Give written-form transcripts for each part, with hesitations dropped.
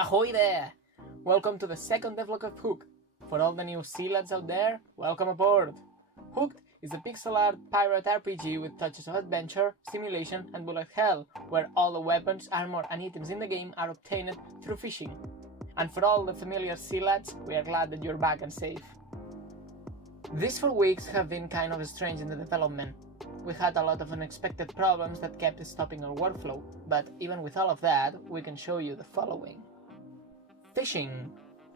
Ahoy there! Welcome to the second devlog of Hooked. For all the new sea lads out there, welcome aboard! Hooked is a pixel art pirate RPG with touches of adventure, simulation and bullet hell, where all the weapons, armor and items in the game are obtained through fishing. And for all the familiar sea lads, we are glad that you're back and safe. These 4 weeks have been kind of strange in the development. We had a lot of unexpected problems that kept stopping our workflow, but even with all of that, we can show you the following. Fishing.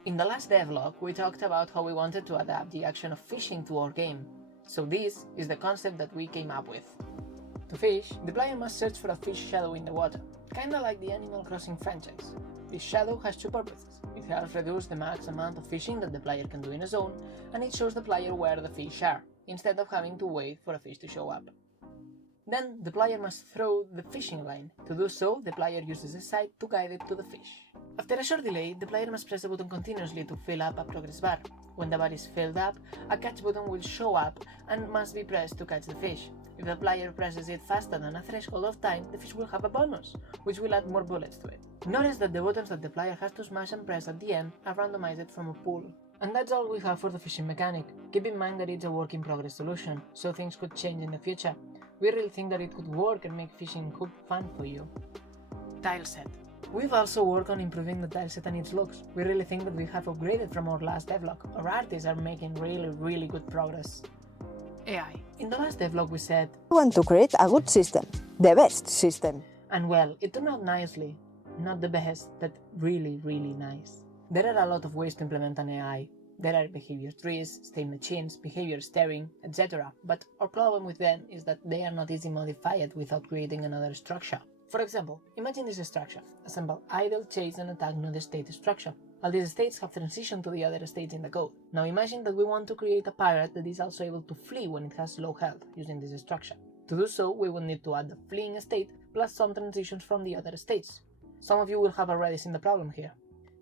In the last devlog, we talked about how we wanted to adapt the action of fishing to our game, so this is the concept that we came up with. To fish, the player must search for a fish shadow in the water, kinda like the Animal Crossing franchise. This shadow has 2 purposes. It helps reduce the max amount of fishing that the player can do in a zone, and it shows the player where the fish are, instead of having to wait for a fish to show up. Then, the player must throw the fishing line. To do so, the player uses a sight to guide it to the fish. After a short delay, the player must press the button continuously to fill up a progress bar. When the bar is filled up, a catch button will show up and must be pressed to catch the fish. If the player presses it faster than a threshold of time, the fish will have a bonus, which will add more bullets to it. Notice that the buttons that the player has to smash and press at the end are randomized from a pool. And that's all we have for the fishing mechanic. Keep in mind that it's a work in progress solution, so things could change in the future. We really think that it could work and make fishing Hooked fun for you. Tileset. We've also worked on improving the tileset and its looks. We really think that we have upgraded from our last devlog. Our artists are making really good progress. AI. In the last devlog we said, We want to create a good system, the best system. And well, it turned out nicely. Not the best, but really nice. There are a lot of ways to implement an AI. There are behavior trees, state machines, behavior steering, etc. But our problem with them is that they are not easy modified without creating another structure. For example, imagine this structure. Assemble idle, chase and attack node state structure. All these states have transitioned to the other states in the code. Now imagine that we want to create a pirate that is also able to flee when it has low health using this structure. To do so, we will need to add the fleeing state plus some transitions from the other states. Some of you will have already seen the problem here.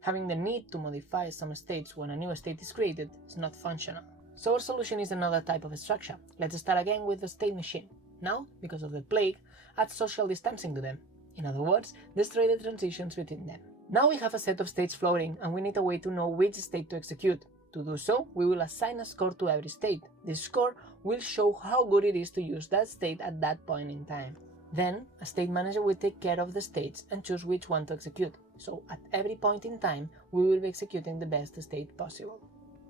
Having the need to modify some states when a new state is created is not functional. So our solution is another type of structure. Let's start again with the state machine. Now, because of the plague, add social distancing to them. In other words, destroy the transitions between them. Now we have a set of states floating and we need a way to know which state to execute. To do so, we will assign a score to every state. This score will show how good it is to use that state at that point in time. Then, a state manager will take care of the states and choose which one to execute. So at every point in time, we will be executing the best state possible.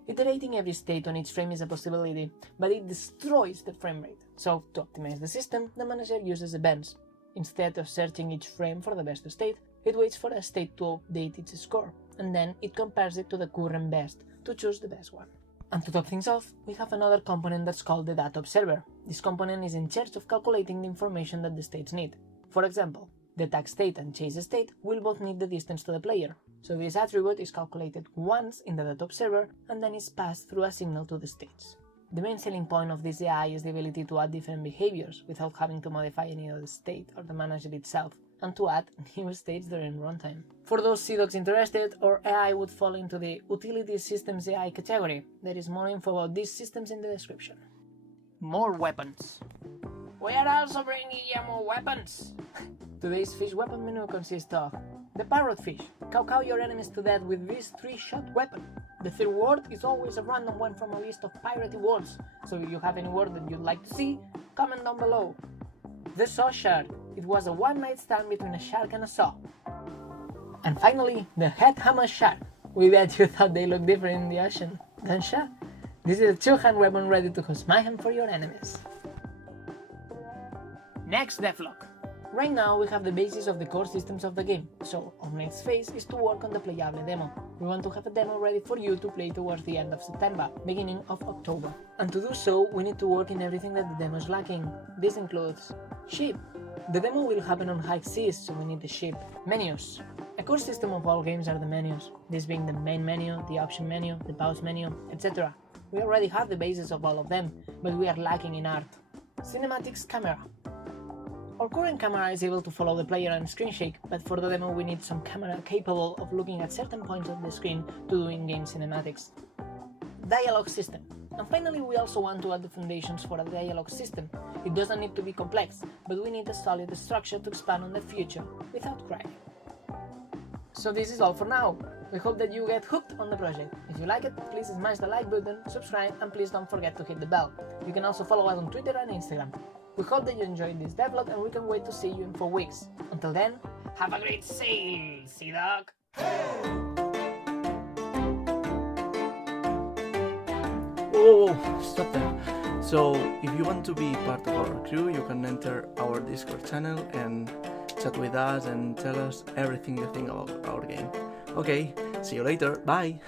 Iterating every state on each frame is a possibility, but it destroys the frame rate. So to optimize the system, the manager uses events. Instead of searching each frame for the best state, it waits for a state to update its score, and then it compares it to the current best to choose the best one. And to top things off, we have another component that's called the data observer. This component is in charge of calculating the information that the states need. For example, the attack state and chase state will both need the distance to the player, so this attribute is calculated once in the data observer and then is passed through a signal to the states. The main selling point of this AI is the ability to add different behaviors without having to modify any other state or the manager itself, and to add new states during runtime. For those CDocs interested, our AI would fall into the Utility Systems AI category. There is more info about these systems in the description. More weapons. We are also bringing you more weapons! Today's fish weapon menu consists of the parrot fish. Cow your enemies to death with this 3-shot weapon. The third word is always a random one from a list of piratey words, so if you have any word that you'd like to see, comment down below. The saw shark. It was a one-night stand between a shark and a saw. And finally, the head hammer shark. We bet you thought they looked different in the ocean, don't you? This is a 2-hand weapon ready to cause mayhem for your enemies. Next devlog. Right now we have the basis of the core systems of the game, so our next phase is to work on the playable demo. We want to have a demo ready for you to play towards the end of September, beginning of October. And to do so, we need to work in everything that the demo is lacking. This includes ship. The demo will happen on high seas, so we need the ship. Menus. A core system of all games are the menus, this being the main menu, the option menu, the pause menu, etc. We already have the basis of all of them, but we are lacking in art. Cinematics camera. Our current camera is able to follow the player and screen shake, but for the demo we need some camera capable of looking at certain points of the screen to do in-game cinematics. Dialogue system. And finally we also want to add the foundations for a dialogue system. It doesn't need to be complex, but we need a solid structure to expand on the future without crying. So this is all for now. We hope that you get hooked on the project. If you like it, please smash the like button, subscribe, and please don't forget to hit the bell. You can also follow us on Twitter and Instagram. We hope that you enjoyed this devlog and we can wait to see you in 4 weeks. Until then, have a great sail, Sea Dog! Oh, stop there. So, if you want to be part of our crew, you can enter our Discord channel and chat with us and tell us everything you think about our game. Okay, see you later, bye!